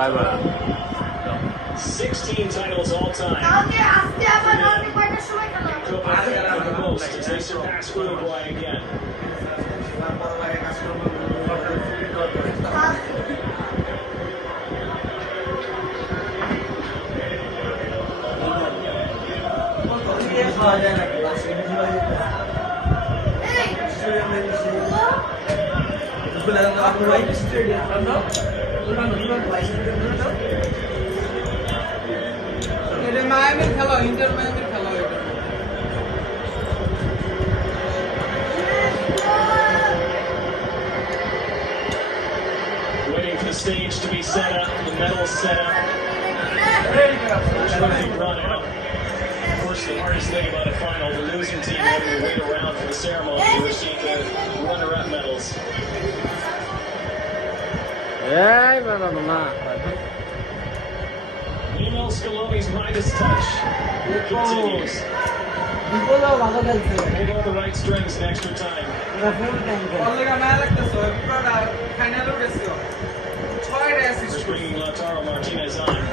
Bye bye. 16 titles all time. Copenhagen the most as they surpass Uruguay again. মায়ামির খেলা inter মায়ামির খেলা এটা Waiting for the stage to be set up, the medals set up. Trophy brought out. Of course, the hardest thing about a final, the losing team having to wait around for the ceremony to receive their runner-up medals. Lionel Scaloni's Midas touch continues. Pulled all the right strings in extra time. Just bringing Lautaro Martinez on.